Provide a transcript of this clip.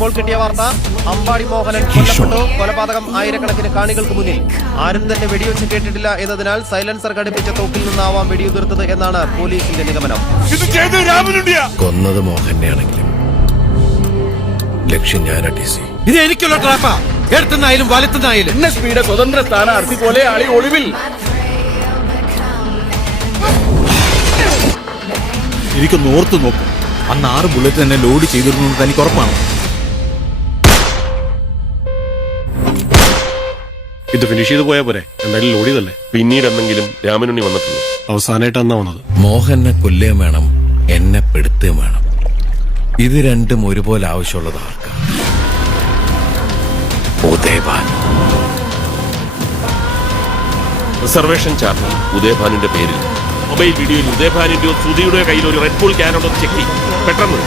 ഇപ്പോൾ കിട്ടിയ വാർത്ത, അമ്പാടി മോഹനൻ കൊല്ലപ്പെട്ടു. കൊലപാതകം ആയിരക്കണക്കിന് കാണികൾക്ക് മുന്നിൽ. ആരും തന്നെ വെടിവെച്ച് കേട്ടിട്ടില്ല എന്നതിനാൽ സൈലൻസർ ഘടിപ്പിച്ച തോക്കിൽ നിന്നാവാം വെടിയുതിർത്തത് എന്നാണ് പോലീസിന്റെ നിഗമനം. കൊന്നത് മോഹനെയാണെങ്കിലും ലക്ഷ്യം ഞാനാ DC. ഇത് എനിക്കുള്ള ട്രാപ്പാ. എടുത്തുന്നായാലും വലത്തുന്നായാലും NSPയുടെ സ്വതന്ത്ര സ്ഥാനാർത്ഥി കൊലയാളി ഒളിവിൽ. എനിക്കൊന്ന് ഓർത്തു നോക്കും. അന്ന് 6 ബുള്ളറ്റ് തന്നെ ലോഡ് ചെയ്തിരുന്നു തനിക്ക് ഉറപ്പാണ്. ഇത് ഫിനിഷ് ചെയ്ത് പോയാ പോരെ, എന്തായാലും ലോഡ് ചെയ്തല്ലേ. പിന്നീട് എന്തെങ്കിലും രാമനുണ്ണി വന്നിട്ടുള്ളൂ. അവസാനമായിട്ട് അന്നാ വന്നത്. മോഹനെ കൊല്ലുകയും വേണം, എന്നെ പെടുത്തുകയും വേണം. ഇത് രണ്ടും ഒരുപോലെ ആവശ്യമുള്ളത് ആർക്കാ? ഉദയഭാൻ. റിസർവേഷൻ ചാർജ് ഉദയഭാനിന്റെ പേരിൽ. മൊബൈൽ വീഡിയോയിൽ ഉദയഭാനിന്റെയോ സുധിയുടെയോ കയ്യിൽ ഒരു റെഡ് ബുൾ ക്യാൻ ഉണ്ടോ ചെക്ക് പെട്ടെന്ന്